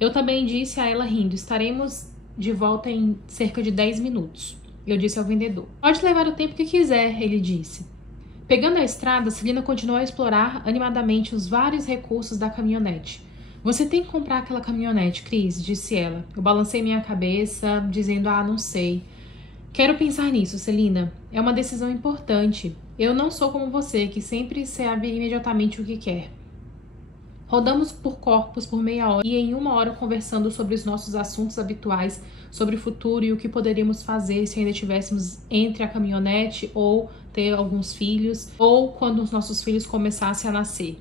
Eu também disse a ela rindo, estaremos de volta em cerca de 10 minutos. Eu disse ao vendedor. Pode levar o tempo que quiser, ele disse. Pegando a estrada, Celina continuou a explorar animadamente os vários recursos da caminhonete. Você tem que comprar aquela caminhonete, Chris, disse ela. Eu balancei minha cabeça, dizendo, não sei. Quero pensar nisso, Celina. É uma decisão importante. Eu não sou como você, que sempre sabe imediatamente o que quer. Rodamos por corpos por meia hora e em 1 hora conversando sobre os nossos assuntos habituais, sobre o futuro e o que poderíamos fazer se ainda estivéssemos entre a caminhonete ou ter alguns filhos, ou quando os nossos filhos começassem a nascer.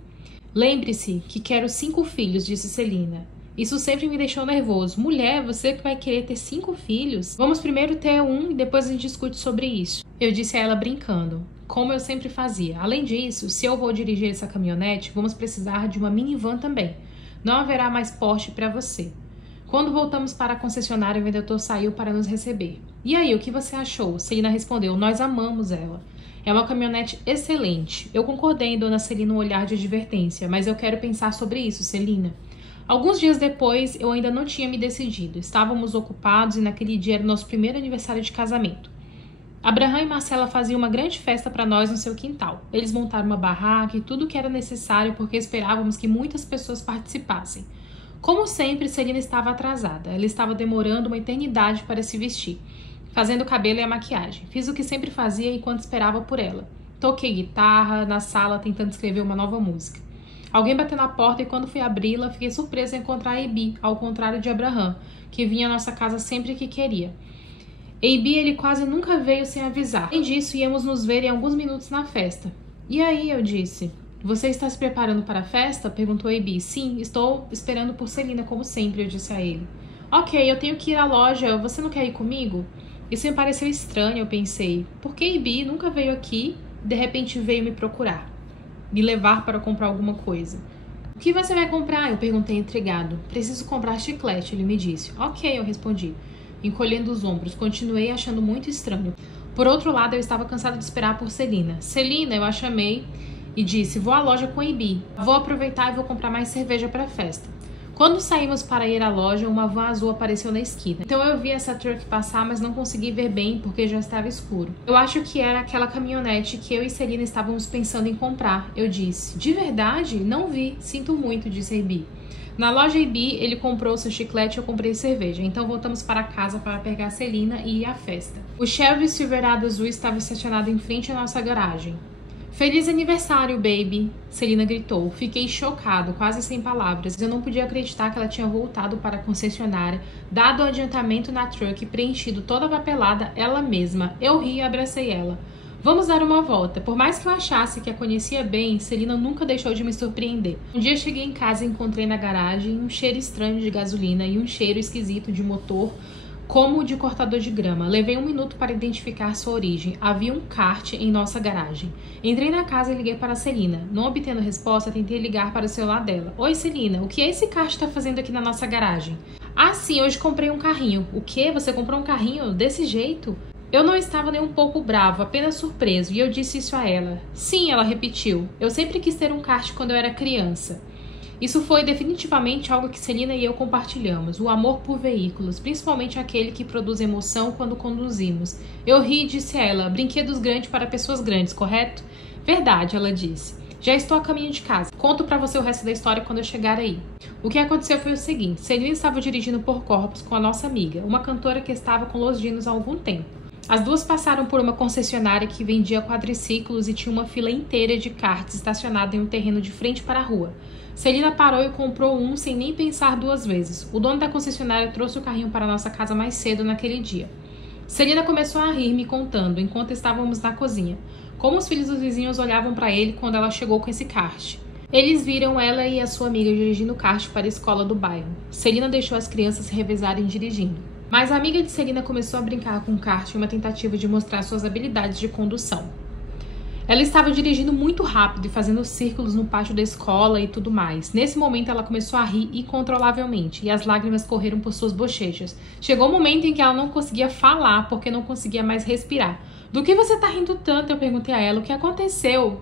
Lembre-se que quero 5 filhos, disse Celina. Isso sempre me deixou nervoso. Mulher, você que vai querer ter 5 filhos? Vamos primeiro ter um e depois a gente discute sobre isso. Eu disse a ela brincando, como eu sempre fazia. Além disso, se eu vou dirigir essa caminhonete, vamos precisar de uma minivan também. Não haverá mais Porsche para você. Quando voltamos para a concessionária, o vendedor saiu para nos receber. E aí, o que você achou? Celina respondeu, nós amamos ela. É uma caminhonete excelente. Eu concordei, dona Celina, um olhar de advertência, mas eu quero pensar sobre isso, Celina. Alguns dias depois, eu ainda não tinha me decidido. Estávamos ocupados e naquele dia era o nosso primeiro aniversário de casamento. Abraham e Marcela faziam uma grande festa para nós no seu quintal. Eles montaram uma barraca e tudo o que era necessário porque esperávamos que muitas pessoas participassem. Como sempre, Celina estava atrasada. Ela estava demorando uma eternidade para se vestir, fazendo o cabelo e a maquiagem. Fiz o que sempre fazia enquanto esperava por ela. Toquei guitarra na sala tentando escrever uma nova música. Alguém bateu na porta e quando fui abri-la, fiquei surpresa em encontrar Abi, ao contrário de Abraham, que vinha à nossa casa sempre que queria. Abi, ele quase nunca veio sem avisar. Além disso, íamos nos ver em alguns minutos na festa. E aí, eu disse... Você está se preparando para a festa? Perguntou Abi. Sim, estou esperando por Celina, como sempre, eu disse a ele. Ok, eu tenho que ir à loja, você não quer ir comigo? Isso me pareceu estranho, eu pensei. Por que Abi nunca veio aqui e de repente veio me procurar? Me levar para comprar alguma coisa. O que você vai comprar? Eu perguntei intrigado. Preciso comprar chiclete, ele me disse. Ok, eu respondi. Encolhendo os ombros, continuei achando muito estranho. Por outro lado, eu estava cansada de esperar por Celina. Celina, eu a chamei e disse, vou à loja com Abi. Vou aproveitar e vou comprar mais cerveja para a festa. Quando saímos para ir à loja, uma van azul apareceu na esquina. Então eu vi essa truck passar, mas não consegui ver bem porque já estava escuro. Eu acho que era aquela caminhonete que eu e Celina estávamos pensando em comprar. Eu disse, de verdade? Não vi. Sinto muito, disse Abi. Na loja Abi, ele comprou seu chiclete e eu comprei cerveja. Então voltamos para casa para pegar a Celina e ir à festa. O Chevy Silverado azul estava estacionado em frente à nossa garagem. Feliz aniversário, baby! Celina gritou. Fiquei chocado, quase sem palavras. Eu não podia acreditar que ela tinha voltado para a concessionária, dado o adiantamento na truck, preenchido toda a papelada ela mesma. Eu ri e abracei ela. Vamos dar uma volta. Por mais que eu achasse que a conhecia bem, Celina nunca deixou de me surpreender. Um dia cheguei em casa e encontrei na garagem um cheiro estranho de gasolina e um cheiro esquisito de motor, como o de cortador de grama. Levei 1 minuto para identificar sua origem. Havia um kart em nossa garagem. Entrei na casa e liguei para a Celina. Não obtendo resposta, tentei ligar para o celular dela. Oi, Celina, o que esse kart está fazendo aqui na nossa garagem? Ah, sim, hoje comprei um carrinho. O quê? Você comprou um carrinho desse jeito? Eu não estava nem um pouco bravo, apenas surpreso, e eu disse isso a ela. Sim, ela repetiu. Eu sempre quis ter um kart quando eu era criança. Isso foi definitivamente algo que Celina e eu compartilhamos, o amor por veículos, principalmente aquele que produz emoção quando conduzimos. Eu ri e disse a ela, brinquedos grandes para pessoas grandes, correto? Verdade, ela disse. Já estou a caminho de casa. Conto pra você o resto da história quando eu chegar aí. O que aconteceu foi o seguinte, Celina estava dirigindo por Corpus com a nossa amiga, uma cantora que estava com Los Dinos há algum tempo. As duas passaram por uma concessionária que vendia quadriciclos e tinha uma fila inteira de karts estacionada em um terreno de frente para a rua. Celina parou e comprou um sem nem pensar 2 vezes. O dono da concessionária trouxe o carrinho para nossa casa mais cedo naquele dia. Celina começou a rir me contando, enquanto estávamos na cozinha, como os filhos dos vizinhos olhavam para ele quando ela chegou com esse kart. Eles viram ela e a sua amiga dirigindo o kart para a escola do bairro. Celina deixou as crianças se revezarem dirigindo. Mas a amiga de Celina começou a brincar com o kart em uma tentativa de mostrar suas habilidades de condução. Ela estava dirigindo muito rápido e fazendo círculos no pátio da escola e tudo mais. Nesse momento, ela começou a rir incontrolavelmente e as lágrimas correram por suas bochechas. Chegou um momento em que ela não conseguia falar porque não conseguia mais respirar. Do que você tá rindo tanto? Eu perguntei a ela. O que aconteceu?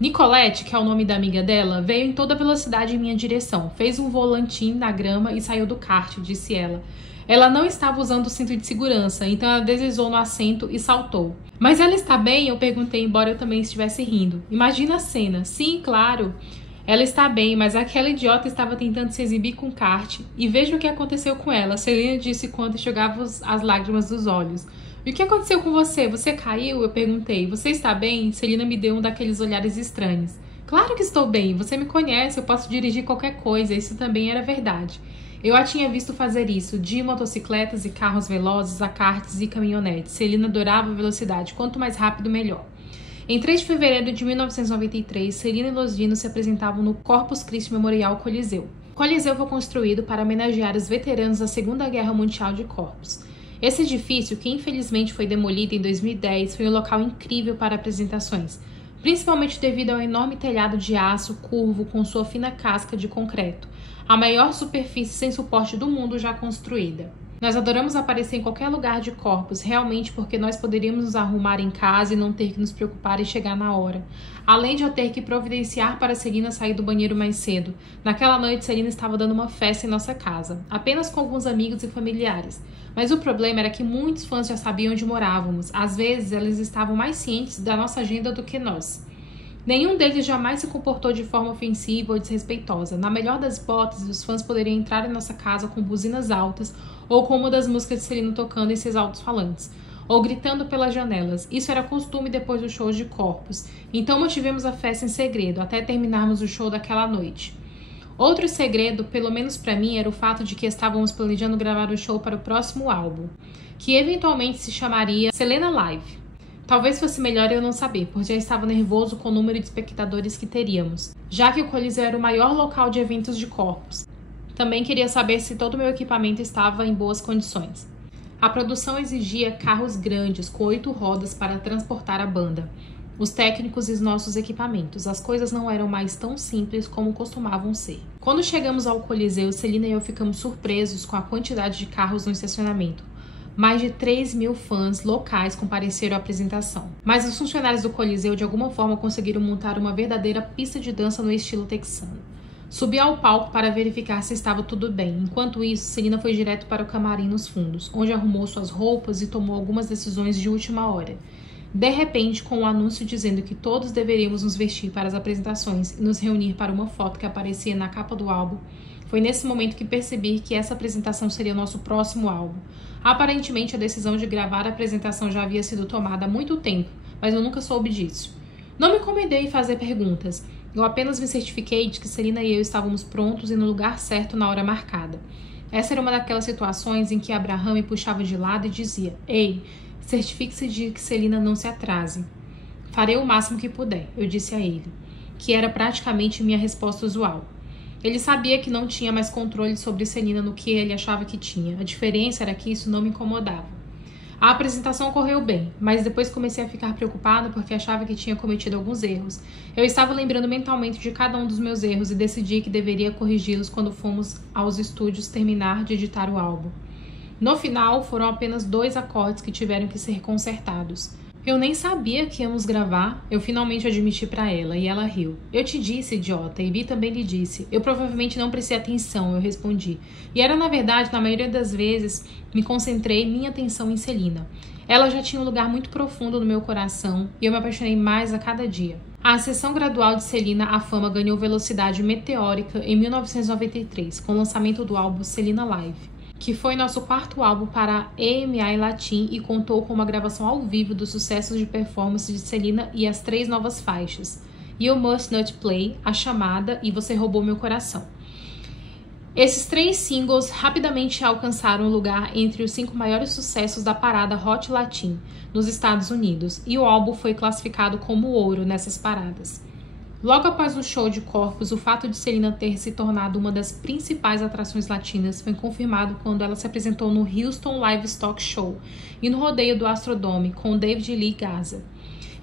Nicolette, que é o nome da amiga dela, veio em toda velocidade em minha direção. Fez um volantim na grama e saiu do kart, disse ela. Ela não estava usando o cinto de segurança, então ela deslizou no assento e saltou. Mas ela está bem? Eu perguntei, embora eu também estivesse rindo. Imagina a cena. Sim, claro. Ela está bem, mas aquela idiota estava tentando se exibir com kart. E veja o que aconteceu com ela, Celina disse quando enxugava as lágrimas dos olhos. E o que aconteceu com você? Você caiu? Eu perguntei. Você está bem? Celina me deu um daqueles olhares estranhos. Claro que estou bem. Você me conhece, eu posso dirigir qualquer coisa. Isso também era verdade. Eu a tinha visto fazer isso, de motocicletas e carros velozes a karts e caminhonetes. Celina adorava a velocidade, quanto mais rápido, melhor. Em 3 de fevereiro de 1993, Celina e Los Dinos se apresentavam no Corpus Christi Memorial Coliseu. O Coliseu foi construído para homenagear os veteranos da Segunda Guerra Mundial de Corpus. Esse edifício, que infelizmente foi demolido em 2010, foi um local incrível para apresentações, principalmente devido ao enorme telhado de aço curvo com sua fina casca de concreto, a maior superfície sem suporte do mundo já construída. Nós adoramos aparecer em qualquer lugar de Corpus, realmente porque nós poderíamos nos arrumar em casa e não ter que nos preocupar em chegar na hora. Além de eu ter que providenciar para Celina sair do banheiro mais cedo. Naquela noite, Celina estava dando uma festa em nossa casa, apenas com alguns amigos e familiares. Mas o problema era que muitos fãs já sabiam onde morávamos. Às vezes, eles estavam mais cientes da nossa agenda do que nós. Nenhum deles jamais se comportou de forma ofensiva ou desrespeitosa. Na melhor das hipóteses, os fãs poderiam entrar em nossa casa com buzinas altas ou com uma das músicas de Celina tocando em seus alto-falantes. ou gritando pelas janelas. Isso era costume depois dos shows de corpos. Então mantivemos a festa em segredo, até terminarmos o show daquela noite. Outro segredo, pelo menos para mim, era o fato de que estávamos planejando gravar o show para o próximo álbum, que eventualmente se chamaria Selena Live. Talvez fosse melhor eu não saber, pois já estava nervoso com o número de espectadores que teríamos, já que o Coliseu era o maior local de eventos de corpos. Também queria saber se todo o meu equipamento estava em boas condições. A produção exigia carros grandes, com 8 rodas para transportar a banda, os técnicos e os nossos equipamentos. As coisas não eram mais tão simples como costumavam ser. Quando chegamos ao Coliseu, Celina e eu ficamos surpresos com a quantidade de carros no estacionamento. Mais de 3.000 fãs locais compareceram à apresentação. Mas os funcionários do Coliseu de alguma forma conseguiram montar uma verdadeira pista de dança no estilo texano. Subi ao palco para verificar se estava tudo bem. Enquanto isso, Celina foi direto para o camarim nos fundos, onde arrumou suas roupas e tomou algumas decisões de última hora. De repente, com um anúncio dizendo que todos deveríamos nos vestir para as apresentações e nos reunir para uma foto que aparecia na capa do álbum, foi nesse momento que percebi que essa apresentação seria nosso próximo álbum. Aparentemente, a decisão de gravar a apresentação já havia sido tomada há muito tempo, mas eu nunca soube disso. Não me incomodei em fazer perguntas. Eu apenas me certifiquei de que Celina e eu estávamos prontos e no lugar certo na hora marcada. Essa era uma daquelas situações em que Abraham me puxava de lado e dizia: "Ei, certifique-se de que Celina não se atrase." "Farei o máximo que puder", eu disse a ele, que era praticamente minha resposta usual. Ele sabia que não tinha mais controle sobre Celina no que ele achava que tinha. A diferença era que isso não me incomodava. A apresentação correu bem, mas depois comecei a ficar preocupado porque achava que tinha cometido alguns erros. Eu estava lembrando mentalmente de cada um dos meus erros e decidi que deveria corrigi-los quando fomos aos estúdios terminar de editar o álbum. No final, foram apenas 2 acordes que tiveram que ser consertados. "Eu nem sabia que íamos gravar", eu finalmente admiti para ela, e ela riu. "Eu te disse, idiota", e Bi também lhe disse. "Eu provavelmente não prestei atenção", eu respondi. E era, na verdade, na maioria das vezes, me concentrei minha atenção em Celina. Ela já tinha um lugar muito profundo no meu coração, e eu me apaixonei mais a cada dia. A ascensão gradual de Celina à fama ganhou velocidade meteórica em 1993, com o lançamento do álbum Selena Live, que foi nosso 4º álbum para a EMI Latin e contou com uma gravação ao vivo dos sucessos de performance de Celina e as 3 novas faixas: You Must Not Play, A Chamada e Você Roubou Meu Coração. Esses 3 singles rapidamente alcançaram o lugar entre os 5 maiores sucessos da parada Hot Latin nos Estados Unidos, e o álbum foi classificado como ouro nessas paradas. Logo após o show de Corpus, o fato de Celina ter se tornado uma das principais atrações latinas foi confirmado quando ela se apresentou no Houston Livestock Show e no rodeio do Astrodome com David Lee Garza.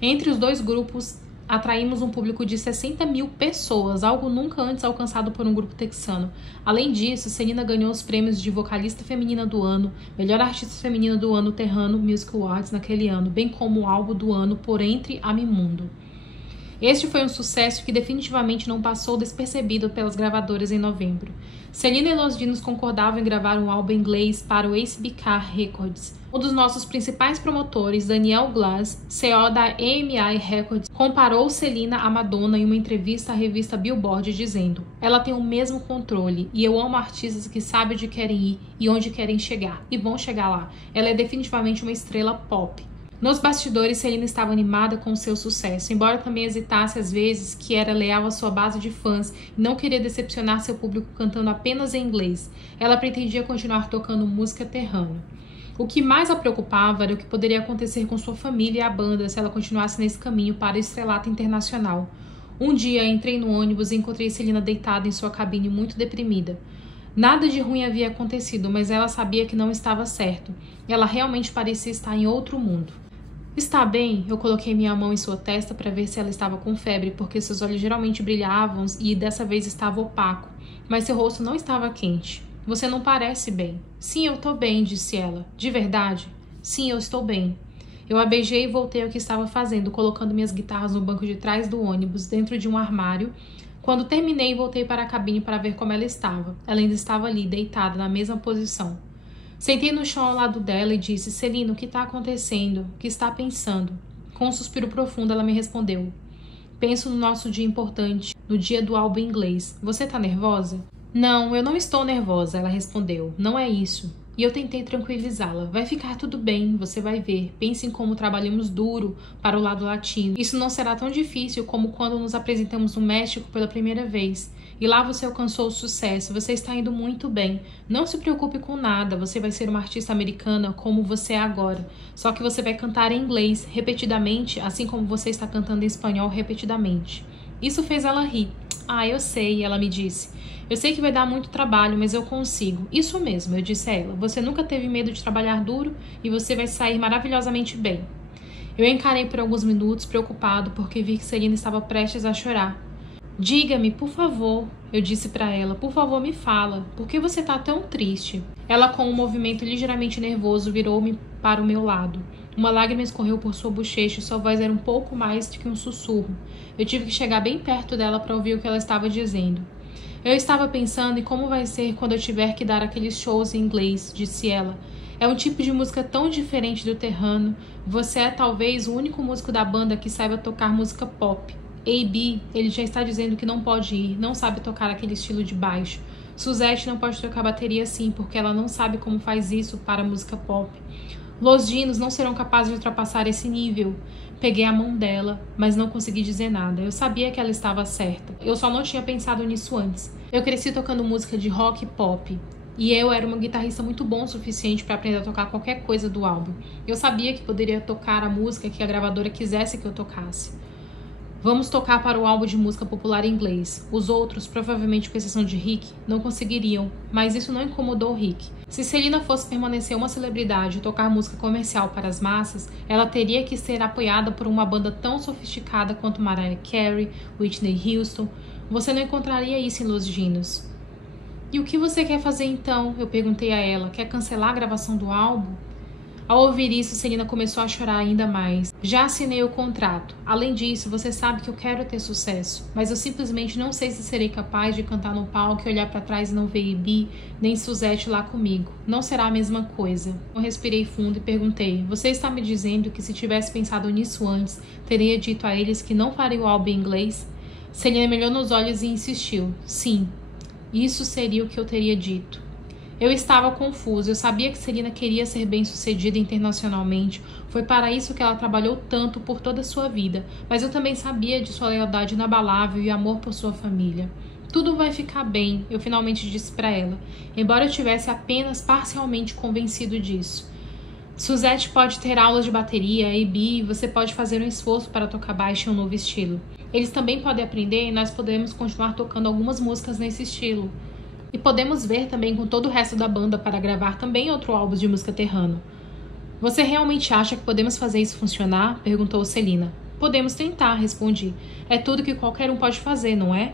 Entre os 2 grupos, atraímos um público de 60.000 pessoas, algo nunca antes alcançado por um grupo texano. Além disso, Celina ganhou os prêmios de Vocalista Feminina do Ano, Melhor Artista Feminina do Ano Terrano Music Awards naquele ano, bem como o Álbum do Ano por Entre Amimundo. Este foi um sucesso que definitivamente não passou despercebido pelas gravadoras em novembro. Celina e Los Dinos concordavam em gravar um álbum em inglês para o ACBK Records. Um dos nossos principais promotores, Daniel Glass, CEO da EMI Records, comparou Celina a Madonna em uma entrevista à revista Billboard, dizendo: "Ela tem o mesmo controle e eu amo artistas que sabem onde querem ir e onde querem chegar, e vão chegar lá. Ela é definitivamente uma estrela pop." Nos bastidores, Celina estava animada com o seu sucesso, embora também hesitasse às vezes que era leal à sua base de fãs e não queria decepcionar seu público cantando apenas em inglês. Ela pretendia continuar tocando música terrana. O que mais a preocupava era o que poderia acontecer com sua família e a banda se ela continuasse nesse caminho para o estrelato internacional. Um dia, entrei no ônibus e encontrei Celina deitada em sua cabine muito deprimida. Nada de ruim havia acontecido, mas ela sabia que não estava certo. Ela realmente parecia estar em outro mundo. "Está bem?" Eu coloquei minha mão em sua testa para ver se ela estava com febre, porque seus olhos geralmente brilhavam e dessa vez estava opaco, mas seu rosto não estava quente. "Você não parece bem." "Sim, eu estou bem", disse ela. "De verdade?" "Sim, eu estou bem." Eu a beijei e voltei ao que estava fazendo, colocando minhas guitarras no banco de trás do ônibus, dentro de um armário. Quando terminei, voltei para a cabine para ver como ela estava. Ela ainda estava ali, deitada, na mesma posição. Sentei no chão ao lado dela e disse: "Celina, o que está acontecendo? O que está pensando?" Com um suspiro profundo, ela me respondeu: "Penso no nosso dia importante, no dia do álbum inglês. Você está nervosa?" "Não, eu não estou nervosa", ela respondeu. "Não é isso." E eu tentei tranquilizá-la. Vai ficar tudo bem, você vai ver. Pense em como trabalhamos duro para o lado latino. Isso não será tão difícil como quando nos apresentamos no México pela primeira vez. E lá você alcançou o sucesso, você está indo muito bem. Não se preocupe com nada, você vai ser uma artista americana como você é agora. Só que você vai cantar em inglês repetidamente, assim como você está cantando em espanhol repetidamente. Isso fez ela rir. Ah, eu sei, ela me disse. Eu sei que vai dar muito trabalho, mas eu consigo. Isso mesmo, eu disse a ela. Você nunca teve medo de trabalhar duro e você vai sair maravilhosamente bem. Eu encarei por alguns minutos, preocupado, porque vi que Celina estava prestes a chorar. Diga-me, por favor, eu disse para ela. Por favor, me fala. Por que você está tão triste? Ela, com um movimento ligeiramente nervoso, virou-me para o meu lado. Uma lágrima escorreu por sua bochecha e sua voz era um pouco mais do que um sussurro. Eu tive que chegar bem perto dela para ouvir o que ela estava dizendo. Eu estava pensando em como vai ser quando eu tiver que dar aqueles shows em inglês, disse ela. É um tipo de música tão diferente do terrano. Você é talvez o único músico da banda que saiba tocar música pop. A.B., ele já está dizendo que não pode ir, não sabe tocar aquele estilo de baixo. Suzette não pode tocar bateria assim, porque ela não sabe como faz isso para a música pop. Los Dinos não serão capazes de ultrapassar esse nível. Peguei a mão dela, mas não consegui dizer nada. Eu sabia que ela estava certa. Eu só não tinha pensado nisso antes. Eu cresci tocando música de rock e pop. E eu era uma guitarrista muito bom o suficiente para aprender a tocar qualquer coisa do álbum. Eu sabia que poderia tocar a música que a gravadora quisesse que eu tocasse. Vamos tocar para o álbum de música popular em inglês. Os outros, provavelmente com exceção de Rick, não conseguiriam, mas isso não incomodou Rick. Se Celina fosse permanecer uma celebridade e tocar música comercial para as massas, ela teria que ser apoiada por uma banda tão sofisticada quanto Mariah Carey, Whitney Houston. Você não encontraria isso em Los Dinos. E o que você quer fazer então? Eu perguntei a ela. Quer cancelar a gravação do álbum? Ao ouvir isso, Celina começou a chorar ainda mais. Já assinei o contrato. Além disso, você sabe que eu quero ter sucesso, mas eu simplesmente não sei se serei capaz de cantar no palco e olhar para trás e não ver Ibi, nem Suzette lá comigo. Não será a mesma coisa. Eu respirei fundo e perguntei, você está me dizendo que se tivesse pensado nisso antes, teria dito a eles que não faria o álbum em inglês? Celina me olhou nos olhos e insistiu. Sim, isso seria o que eu teria dito. Eu estava confusa, eu sabia que Celina queria ser bem-sucedida internacionalmente, foi para isso que ela trabalhou tanto por toda a sua vida, mas eu também sabia de sua lealdade inabalável e amor por sua família. Tudo vai ficar bem, eu finalmente disse para ela, embora eu tivesse apenas parcialmente convencido disso. Suzette pode ter aulas de bateria, A.B., você pode fazer um esforço para tocar baixo em um novo estilo. Eles também podem aprender e nós podemos continuar tocando algumas músicas nesse estilo. E podemos ver também com todo o resto da banda para gravar também outro álbum de música terrano. Você realmente acha que podemos fazer isso funcionar? Perguntou Celina. Podemos tentar, respondi. É tudo que qualquer um pode fazer, não é?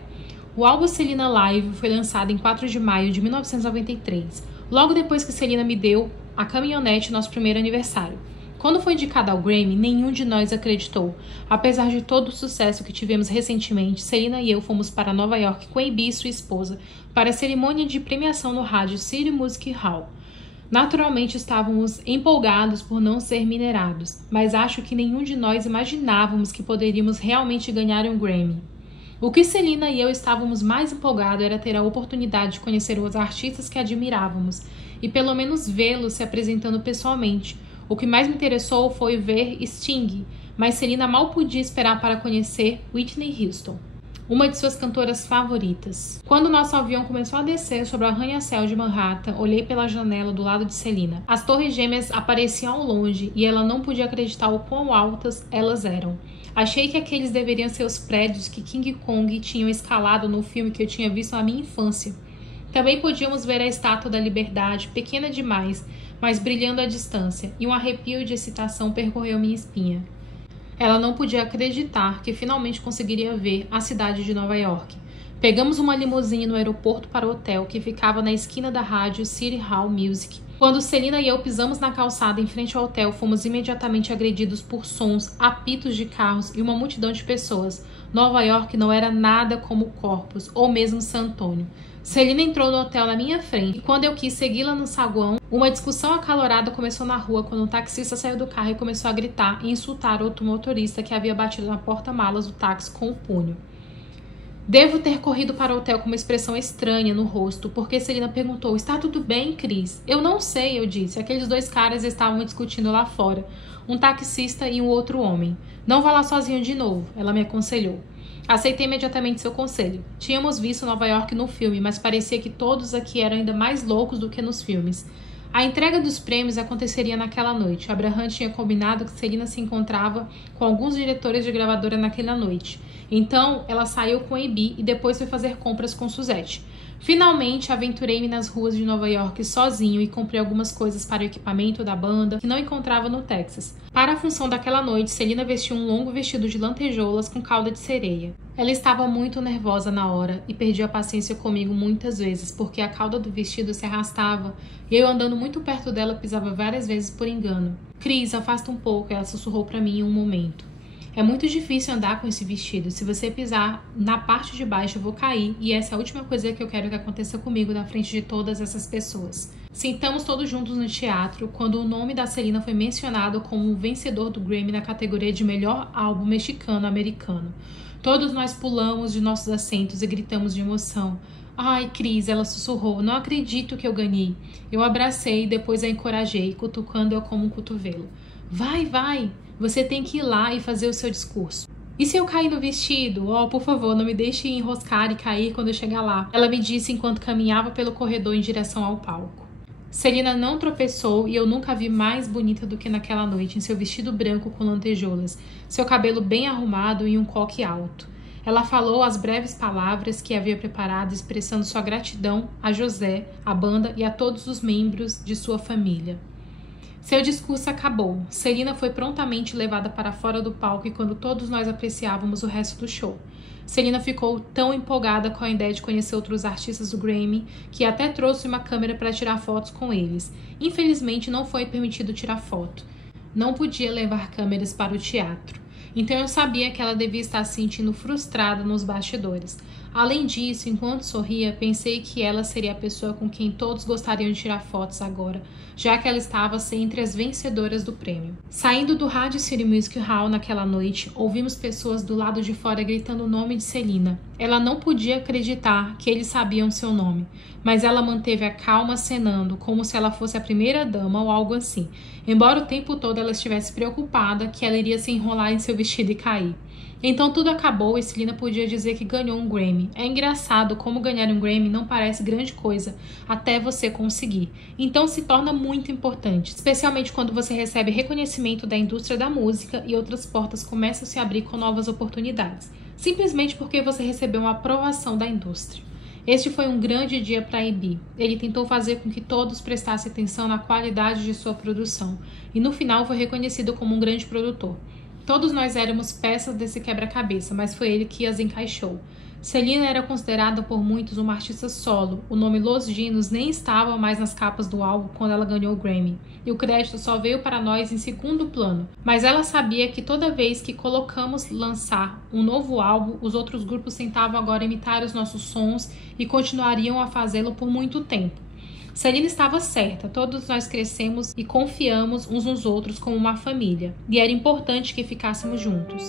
O álbum Celina Live foi lançado em 4 de maio de 1993, logo depois que Celina me deu a caminhonete nosso primeiro aniversário. Quando foi indicada ao Grammy, nenhum de nós acreditou. Apesar de todo o sucesso que tivemos recentemente, Celina e eu fomos para Nova York com A.B. e sua esposa para a cerimônia de premiação no rádio City Music Hall. Naturalmente estávamos empolgados por não ser minerados, mas acho que nenhum de nós imaginávamos que poderíamos realmente ganhar um Grammy. O que Celina e eu estávamos mais empolgados era ter a oportunidade de conhecer os artistas que admirávamos e pelo menos vê-los se apresentando pessoalmente. O que mais me interessou foi ver Sting, mas Celina mal podia esperar para conhecer Whitney Houston, uma de suas cantoras favoritas. Quando nosso avião começou a descer sobre o arranha-céu de Manhattan, olhei pela janela do lado de Celina. As torres gêmeas apareciam ao longe e ela não podia acreditar o quão altas elas eram. Achei que aqueles deveriam ser os prédios que King Kong tinham escalado no filme que eu tinha visto na minha infância. Também podíamos ver a Estátua da Liberdade, pequena demais, mas brilhando à distância, e um arrepio de excitação percorreu minha espinha. Ela não podia acreditar que finalmente conseguiria ver a cidade de Nova York. Pegamos uma limusine no aeroporto para o hotel, que ficava na esquina da rádio City Hall Music. Quando Celina e eu pisamos na calçada em frente ao hotel, fomos imediatamente agredidos por sons, apitos de carros e uma multidão de pessoas. Nova York não era nada como Corpus, ou mesmo San Antônio. Celina entrou no hotel na minha frente e quando eu quis segui-la no saguão, uma discussão acalorada começou na rua quando um taxista saiu do carro e começou a gritar e insultar outro motorista que havia batido na porta-malas do táxi com o punho. Devo ter corrido para o hotel com uma expressão estranha no rosto, porque Celina perguntou: está tudo bem, Cris? Eu não sei, eu disse. Aqueles dois caras estavam discutindo lá fora, um taxista e um outro homem. Não vá lá sozinho de novo, ela me aconselhou. Aceitei imediatamente seu conselho. Tínhamos visto Nova York no filme, mas parecia que todos aqui eram ainda mais loucos do que nos filmes. A entrega dos prêmios aconteceria naquela noite. Abraham tinha combinado que Celina se encontrava com alguns diretores de gravadora naquela noite. Então, ela saiu com A.B. e depois foi fazer compras com Suzette. Finalmente, aventurei-me nas ruas de Nova York sozinho e comprei algumas coisas para o equipamento da banda que não encontrava no Texas. Para a função daquela noite, Celina vestiu um longo vestido de lantejoulas com cauda de sereia. Ela estava muito nervosa na hora e perdia a paciência comigo muitas vezes, porque a cauda do vestido se arrastava e eu, andando muito perto dela, pisava várias vezes por engano. Cris, afasta um pouco, ela sussurrou para mim em um momento. É muito difícil andar com esse vestido. Se você pisar na parte de baixo, eu vou cair. E essa é a última coisa que eu quero que aconteça comigo na frente de todas essas pessoas. Sentamos todos juntos no teatro quando o nome da Celina foi mencionado como o vencedor do Grammy na categoria de melhor álbum mexicano-americano. Todos nós pulamos de nossos assentos e gritamos de emoção. Ai, Cris, ela sussurrou. Não acredito que eu ganhei. Eu abracei e depois a encorajei, cutucando-a como um cotovelo. Vai, vai! Você tem que ir lá e fazer o seu discurso. E se eu cair no vestido? Oh, por favor, não me deixe enroscar e cair quando eu chegar lá. Ela me disse enquanto caminhava pelo corredor em direção ao palco. Celina não tropeçou e eu nunca a vi mais bonita do que naquela noite, em seu vestido branco com lantejoulas, seu cabelo bem arrumado e um coque alto. Ela falou as breves palavras que havia preparado, expressando sua gratidão a José, a banda e a todos os membros de sua família. Seu discurso acabou. Celina foi prontamente levada para fora do palco e quando todos nós apreciávamos o resto do show. Celina ficou tão empolgada com a ideia de conhecer outros artistas do Grammy que até trouxe uma câmera para tirar fotos com eles. Infelizmente não foi permitido tirar foto. Não podia levar câmeras para o teatro. Então eu sabia que ela devia estar se sentindo frustrada nos bastidores. Além disso, enquanto sorria, pensei que ela seria a pessoa com quem todos gostariam de tirar fotos agora, já que ela estava entre as vencedoras do prêmio. Saindo do Radio City Music Hall naquela noite, ouvimos pessoas do lado de fora gritando o nome de Celina. Ela não podia acreditar que eles sabiam seu nome, mas ela manteve a calma acenando, como se ela fosse a primeira dama ou algo assim, embora o tempo todo ela estivesse preocupada que ela iria se enrolar em seu vestido e cair. Então tudo acabou e Celina podia dizer que ganhou um Grammy. É engraçado como ganhar um Grammy não parece grande coisa até você conseguir. Então se torna muito importante, especialmente quando você recebe reconhecimento da indústria da música e outras portas começam a se abrir com novas oportunidades, simplesmente porque você recebeu uma aprovação da indústria. Este foi um grande dia para A.B. Ele tentou fazer com que todos prestassem atenção na qualidade de sua produção e no final foi reconhecido como um grande produtor. Todos nós éramos peças desse quebra-cabeça, mas foi ele que as encaixou. Celina era considerada por muitos uma artista solo. O nome Los Dinos nem estava mais nas capas do álbum quando ela ganhou o Grammy. E o crédito só veio para nós em segundo plano. Mas ela sabia que toda vez que colocamos lançar um novo álbum, os outros grupos tentavam agora imitar os nossos sons e continuariam a fazê-lo por muito tempo. Celina estava certa, todos nós crescemos e confiamos uns nos outros como uma família, e era importante que ficássemos juntos.